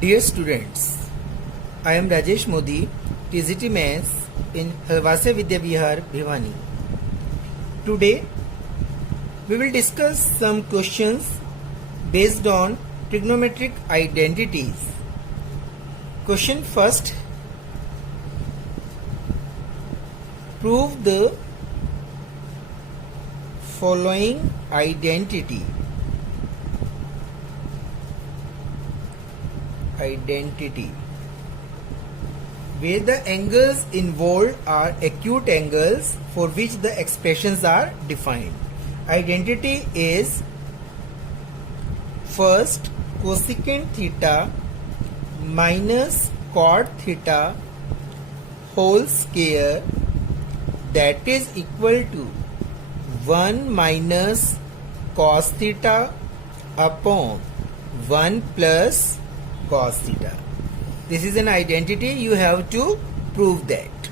Dear students, I am Rajesh Modi, TGT Maths in Halwase Vidya Vihar, Bhiwani. Today, we will discuss some questions based on trigonometric identities. Question first, prove the following identity. Where the angles involved are acute angles for which the expressions are defined. Identity is first cosecant theta minus cot theta whole square, that is equal to 1 minus cos theta upon 1 plus cos theta. This is an identity, you have to prove that.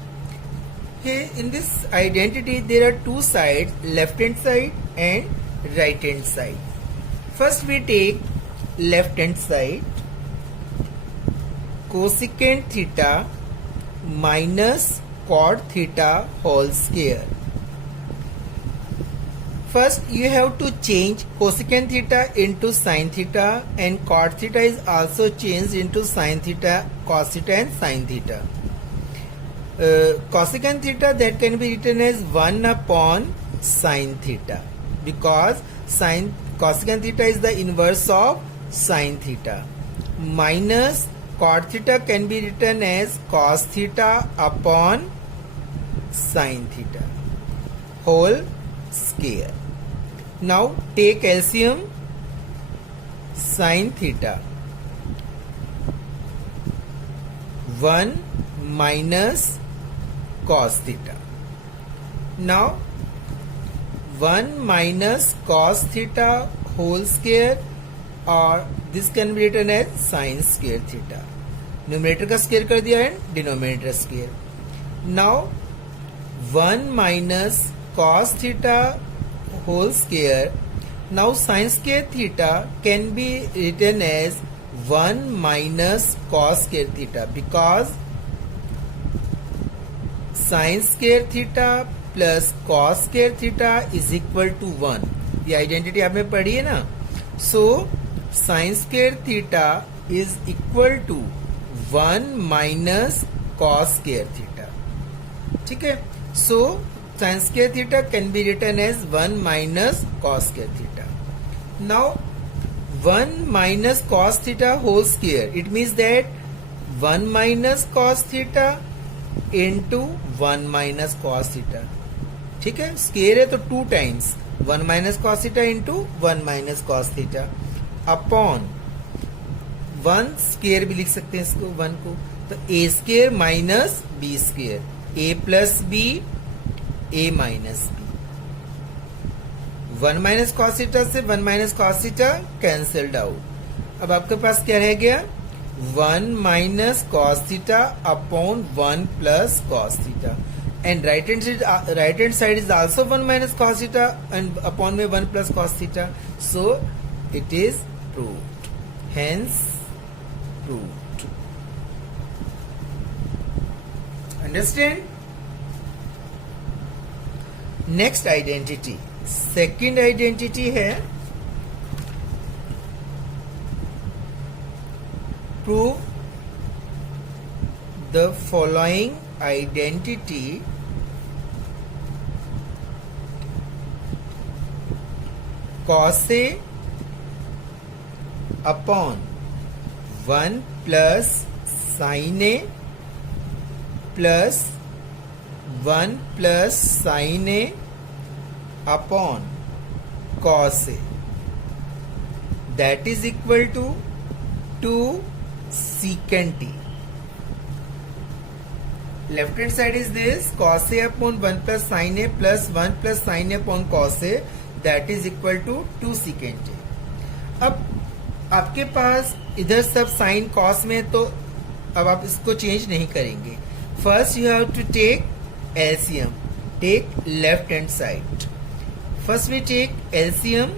Here in this identity there are two sides, left hand side and right hand side. First we take left hand side, cosecant theta minus cot theta whole square. First you have to change cosecant theta into sin theta, and cot theta is also changed into sin theta, cos theta and sin theta. Cosecant theta, that can be written as 1 upon sin theta, because cosecant theta is the inverse of sin theta, minus cot theta can be written as cos theta upon sin theta whole square. Now take LCM. Sin theta 1 minus cos theta. Now 1 minus cos theta whole square, or this can be written as sin square theta. Numerator का square कर दिया है, denominator square. Now 1 minus cos theta whole square. Now sin square theta can be written as 1 minus cos square theta, because sin square theta plus cos square theta is equal to 1. ये identity आपने पढ़ी है ना. So sin square theta is equal to 1 minus cos square theta. ठीक है. So sin square theta can be written as 1 minus cos square theta. Now 1 minus cos theta whole square, it means that 1 minus cos theta into 1 minus cos theta. ठीक है, square है तो 2 times 1 minus cos theta into 1 minus cos theta upon 1 square भी लिख सकते हैं इसको, 1 को, तो a square minus b square, a plus b a minus b. 1 minus cos theta से 1 minus cos theta cancelled out. अब आपके पास क्या रह गया, 1 minus cos theta upon 1 plus cos theta, and right hand side is also 1 minus cos theta and upon में 1 plus cos theta. So it is proved, hence proved. Understand. Next identity, second identity है prove the following identity. cos A upon 1 plus sin A plus 1 plus sin A upon cos A, that is equal to 2 secant A. Left hand side is this, cos A upon 1 plus sin A plus 1 plus sin A upon cos A, that is equal to 2 secant A. अब आपके पास इधर सब sine cos में, तो अब आप इसको change नहीं करेंगे. First you have to take LCM. Take left hand side. First we take LCM.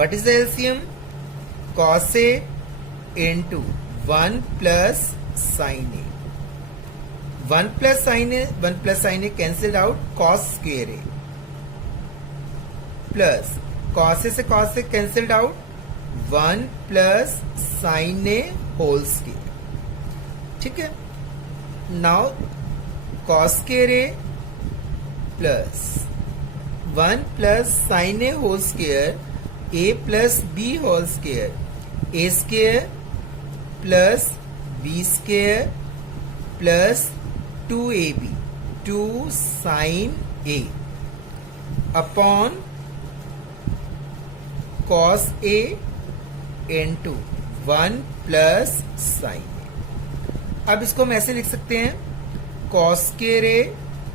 What is the LCM? Cos A into 1 plus sine A, 1 plus sine A cancelled out, cos square A plus cos A से cos A cancelled out, 1 plus sine A whole square. ठीक है. Now cos square A plus 1 plus sine A whole square, A plus B whole square, A square plus B square plus 2ab, 2 sine A upon cos A into 1 plus sine A. अब इसको हम ऐसे लिख सकते हैं, cos square A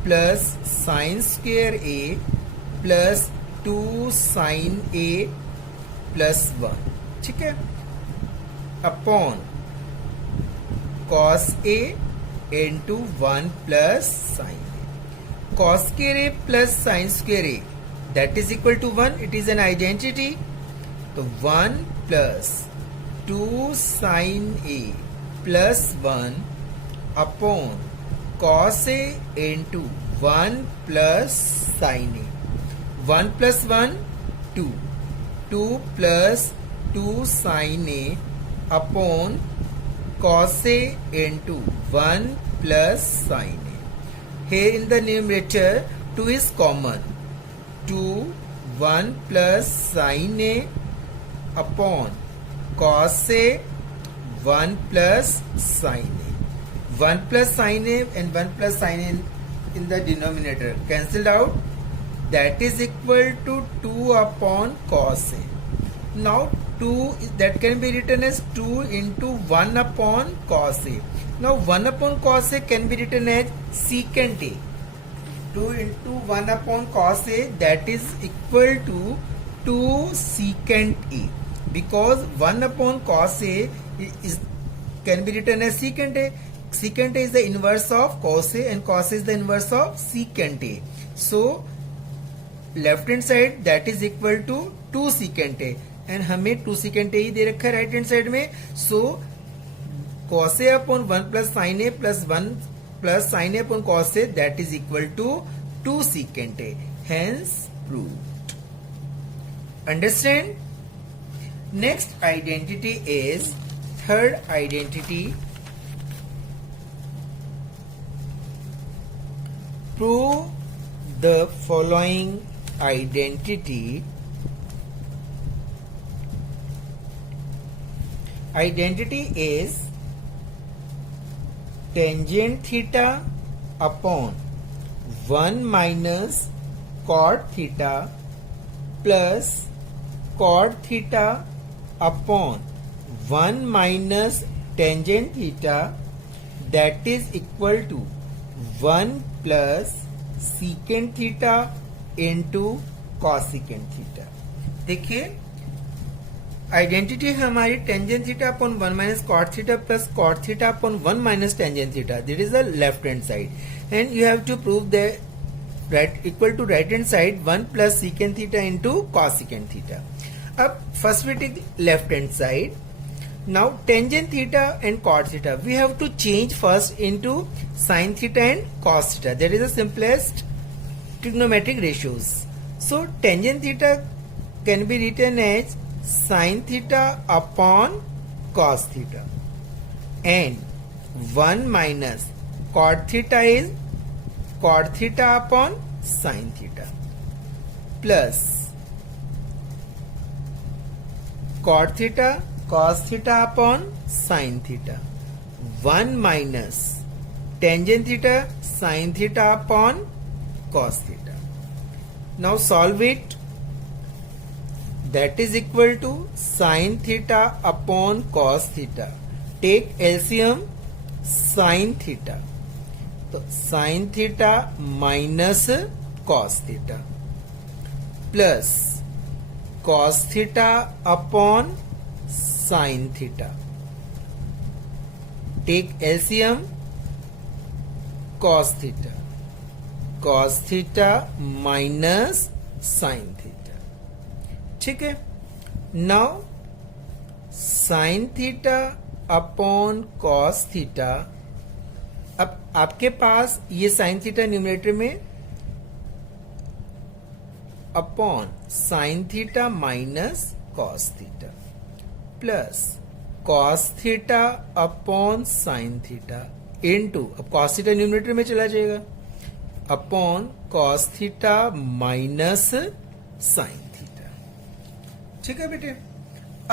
plus sine square A plus 2 sine A plus 1. ठीक है. Upon cos A into 1 plus sine A. Cos square A plus sine square A that is equal to 1. It is an identity. तो 1 plus 2 sine A plus 1 upon cos A into 1 plus sine A. 1 plus 1 2, 2 plus 2 sine A upon cos A into 1 plus sin A. Here in the numerator 2 is common. 2 1 plus sin A upon cos A 1 plus sin A. 1 plus sin A and 1 plus sin A in the denominator cancelled out. That is equal to 2 upon cos A. Now 2 that can be written as 2 into 1 upon cos A. Now 1 upon cos A can be written as secant A. 2 into 1 upon cos A, that is equal to 2 secant A, because 1 upon cos A is can be written as secant A. Secant A is the inverse of cos A and cos A is the inverse of secant A. So left hand side that is equal to 2 secant A. And हमें 2 second ही दे रखा है right hand side में. So cos A upon 1 plus sine A plus 1 plus sine A upon cos A that is equal to 2 second A. Hence proved. Understand. Next identity is third identity. Prove the following identity. Identity is tangent theta upon 1 minus cot theta plus cot theta upon 1 minus tangent theta, that is equal to 1 plus secant theta into cosecant theta. देखिए identity हमारी tangent theta upon 1 minus cot theta plus cot theta upon 1 minus tangent theta. This is the left hand side and you have to prove the right equal to right hand side 1 plus secant theta into cosecant theta. अब first we take left hand side. Now tangent theta and cot theta we have to change first into sine theta and cos theta. That is the simplest trigonometric ratios. So tangent theta can be written as sin theta upon cos theta and 1 minus cot theta is cot theta upon sin theta plus cot theta cos theta upon sin theta. 1 minus tangent theta sin theta upon cos theta. Now solve it. That is equal to sin theta upon cos theta. Take LCM sin theta. तो sin theta minus cos theta plus cos theta upon sin theta. Take LCM cos theta. Cos theta minus sin theta. ठीक है. Now sine theta upon cos theta. अब आपके पास ये sine theta numerator में upon sine theta minus cos theta plus cos theta upon sine theta into, अब cos theta numerator में चला जाएगा, upon cos theta minus sine theta. ठीक है बेटे।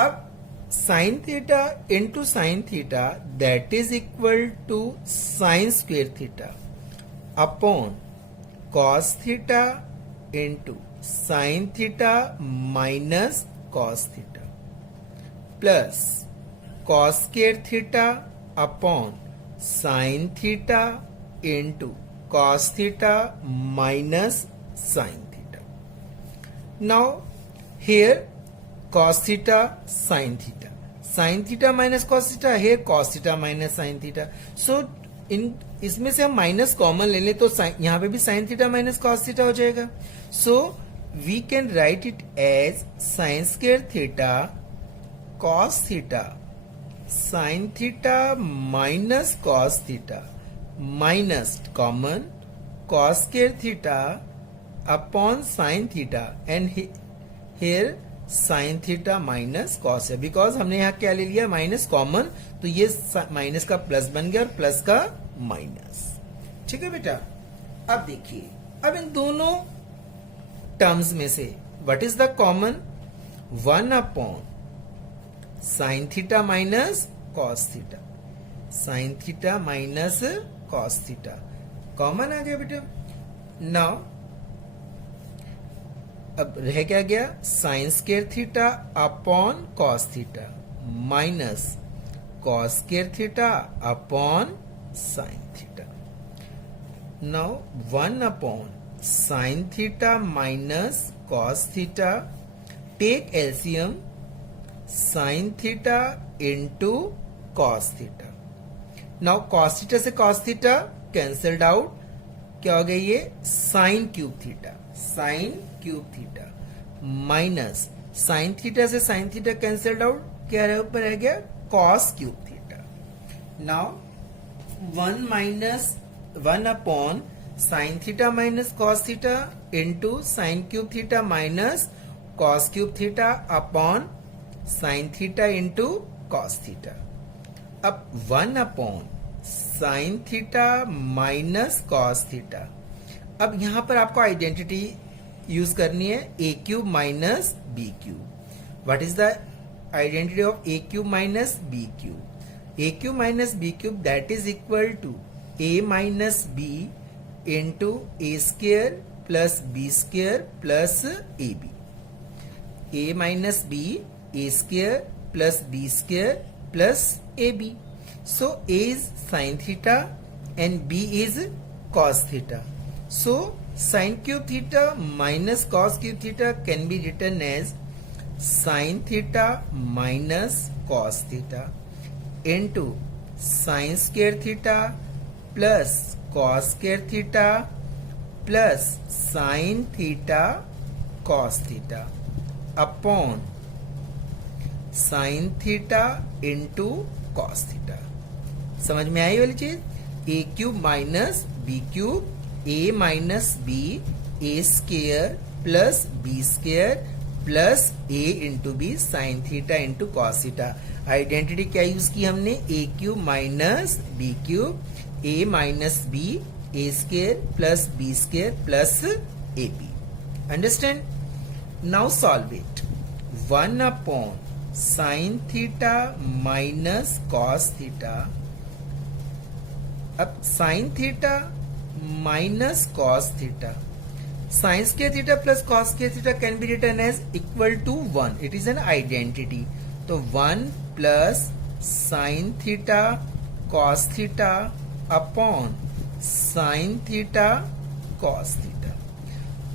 अब sine theta into sine theta that is equal to sine square theta upon cos theta into sine theta minus cos theta plus cos square theta upon sine theta into cos theta minus sine theta. Now here cos theta sin theta minus cos theta, here cos theta minus sin theta. So इसमें से हम minus common ले लें तो यहां पे भी sin theta minus cos theta हो जाएगा. So we can write it as sin square theta cos theta sin theta minus cos theta minus common cos square theta upon sin theta and here sign theta minus cos है, because हमने यहाँ क्या ले लिया minus common, तो ये minus का plus बन गया और प्लस का माइनस. ठीक है बेटा. अब देखिए, अब इन दोनों टर्म्स में से what is the common, 1 upon sine theta minus cos theta, sine theta minus cos theta common आ गया बेटा. नाउ अब रह क्या गया, sine square theta upon cos theta minus cos square theta upon sine theta. Now 1 upon sine theta minus cos theta, take LCM sine theta into cos theta. Now cos theta से cos theta cancelled out, क्या हो गया ये sign cube theta, sine cube theta minus sine theta से sine theta cancelled out, क्या रहा ऊपर रह गया cos cube theta. Now 1 upon sine theta minus cos theta into sine cube theta minus cos cube theta upon sine theta into cos theta. अब 1 upon sine theta minus cos theta. अब यहां पर आपको आइडेंटिटी यूज करनी है, A cube minus B cube. What is the identity of A cube minus B cube, A cube minus B cube that is equal to A minus B into A square plus B square plus A B. A minus B, A square plus B square plus A B. So A is sine theta and B is cos theta. So sin cube theta minus cos cube theta can be written as sin theta minus cos theta into sin square theta plus cos square theta plus sin theta cos theta upon sin theta into cos theta. समझ में आई वाली चीज, a cube minus B cube, a minus B, A square plus B square plus A into B sine theta into cos theta. Identity क्या use की हमने, A cube minus B cube, A minus B, A square plus B square plus A B. Understand. Now solve it. 1 upon sine theta minus cos theta. अब sine theta minus cos theta, sine square theta plus cos square theta can be written as equal to 1. It is an identity. तो 1 plus sine theta cos theta upon sine theta cos theta.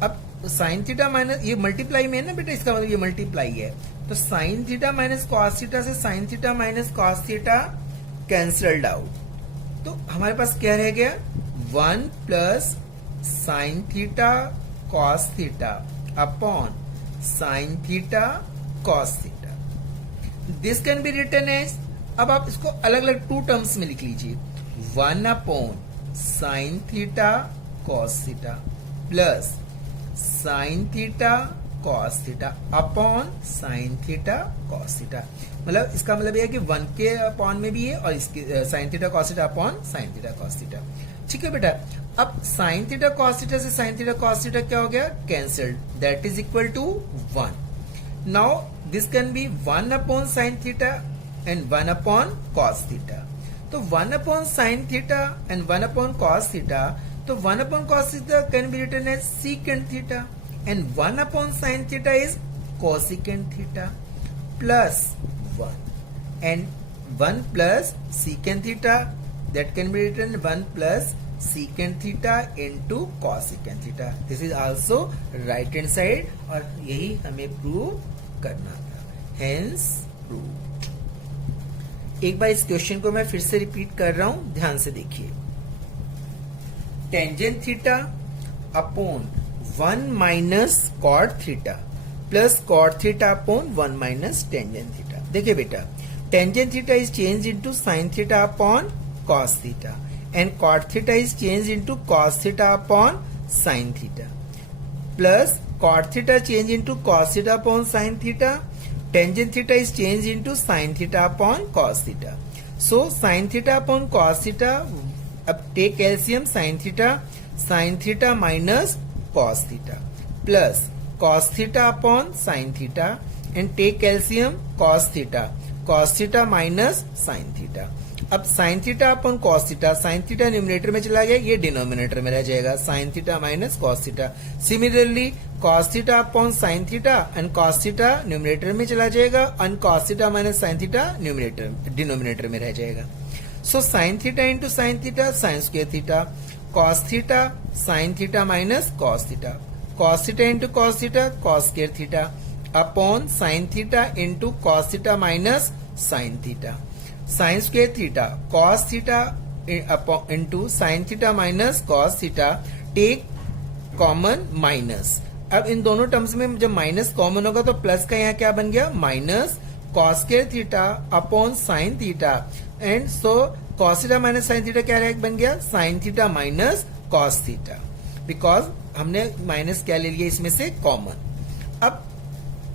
अब sine theta minus, ये multiply में है ना बेटा, इसका मतलब ये मल्टीप्लाई है, तो sine theta minus cos theta से sine theta minus cos theta cancelled out. तो हमारे पास क्या रह गया, 1 plus sine theta cos theta upon sine theta cos theta. This can be written as अब आप इसको अलग अलग टू टर्म्स में लिख लीजिए, 1 upon sine theta cos theta plus sine theta cos theta upon sine theta cos theta. मतलब इसका मतलब यह है कि 1 के अपॉन में भी है और इसके sine theta cos theta upon sine theta cos theta. ठीक है बेटा, अब साइन थीटा कॉस थीटा से साइन थीटा कॉस थीटा क्या हो गया, cancelled, that is equal to 1। Now this can be 1 upon sine theta and 1 upon cos theta. तो 1 upon sine theta and 1 upon cos theta, तो 1 upon cos theta can be written as secant theta and 1 upon sin theta is cosecant theta plus 1 and 1 plus secant theta, that can be written 1 plus secant theta into cosecant theta. This is also right hand side और यही हमें prove करना था, hence proof। एक बार इस question को मैं फिर से रिपीट कर रहा हूं, ध्यान से देखिए। Tangent theta upon 1 minus cot theta plus cot theta upon 1 minus tangent theta. देखिए बेटा, tangent theta is change into sine theta upon cos theta and cot theta is change into cos theta upon sine theta plus cot theta change into cos theta upon sine theta, tangent theta is change into sine theta upon cos theta. So sine theta upon cos theta, अब take LCM, sine theta minus cos theta plus cos theta upon sine theta and take LCM cos theta minus sine theta. अब sine theta upon cos theta, sine theta numerator में चला गया, ये denominator में रह जाएगा, sine theta minus cos theta. Similarly cos theta upon sine theta and cos theta numerator में चला जाएगा and cos theta minus sine theta denominator में रह जाएगा। So sin theta into sin theta, sin square theta, cos theta, sin theta minus cos theta, cos theta into cos theta, cos square theta, upon sin theta into cos theta minus sin theta, sin square theta, cos theta into sin theta minus cos theta, take common minus। अब इन दोनों terms में जब minus common होगा तो plus का यहाँ क्या बन गया, minus cos square theta upon sin theta and so cos theta minus sin theta क्या बन गया, sin theta minus cos theta, because हमने माइनस क्या ले लिया इसमें से, कॉमन। अब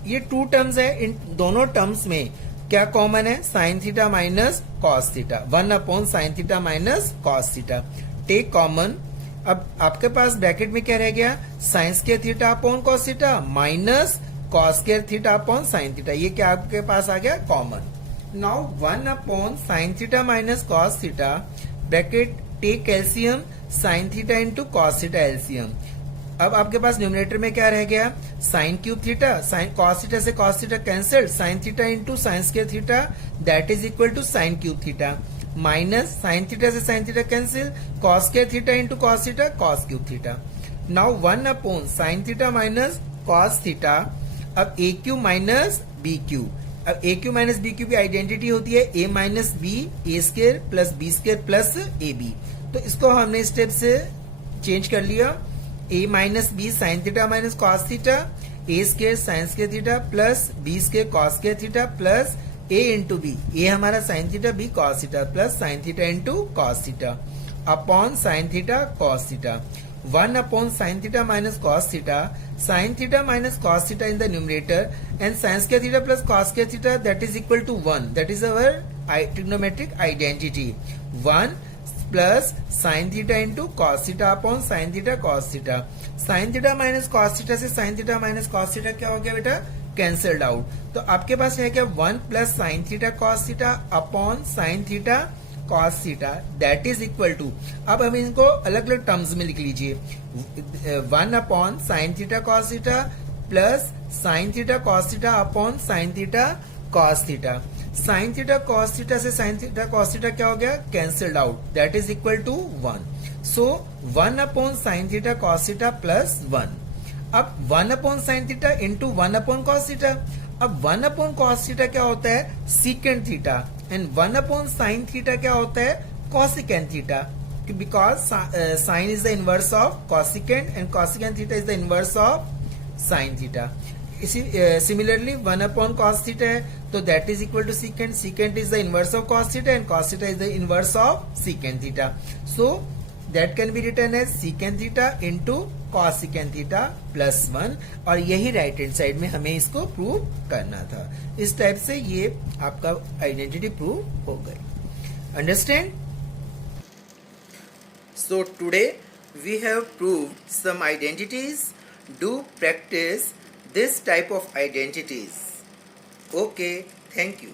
ये टू टर्म्स है, इन दोनों टर्म्स में क्या कॉमन है, sin theta minus cos theta, 1 upon sin theta minus cos theta, take common. अब आपके पास ब्रैकेट में क्या रह गया, sin square theta upon cos theta minus cos square theta upon sin theta, ये क्या आपके पास आ गया, common. Now 1 upon sin theta minus cos theta, bracket take LCM sin theta into cos theta LCM. अब आपके पास न्यूमरेटर में क्या रह गया, sin cube theta, sin cos theta से cos theta cancelled, sin theta into sin square theta that is equal to sin cube theta minus sin theta से sin theta cancel, cos square theta into cos theta cos cube theta. Now 1 upon sin theta minus cos theta, अब A cube minus B cube. अब A cube minus B cube की identity होती है A minus B, A square plus B square plus A B. तो इसको हमने step से change कर लिया, A minus B sine theta minus cos theta, A square sine square theta plus B square cos square theta plus A into B, A हमारा sine theta, B cos theta plus sine theta into cos theta upon sine theta cos theta. 1 upon sin theta minus cos theta, sin theta minus cos theta in the numerator and sin square theta plus cos square theta that is equal to 1. That is our trigonometric identity. 1 plus sin theta into cos theta upon sin theta cos theta. Sin theta minus cos theta से sin theta minus cos theta क्या हो गया बेटा, cancelled out. तो आपके पास है क्या, 1 plus sin theta cos theta upon sin theta cos theta that is equal to, अब हम इनको अलग अलग टर्म्स में लिख लीजिए, 1 upon sine theta cos theta plus sine theta cos theta upon sine theta cos theta. Sine theta cos theta से sine theta cos theta क्या हो गया, cancelled out, that is equal to 1। So 1 upon sine theta cos theta plus 1। अब 1 upon sine theta into 1 upon cos theta. अब 1 upon cos theta क्या होता है, secant theta and 1 upon sine theta क्या होता है, cosecant theta, because sine is the inverse of cosecant and cosecant theta is the inverse of sine theta. इसी similarly 1 upon cos theta है, तो that is equal to secant. Secant is the inverse of cos theta and cos theta is the inverse of secant theta. So that can be written as secant theta into cosecant theta plus 1. और यही right hand side में हमें इसको prove करना था. इस type से ये आपका आइडेंटिटी प्रूव हो गई. Understand? So today we have proved some identities. Do practice this type of identities. Okay, thank you.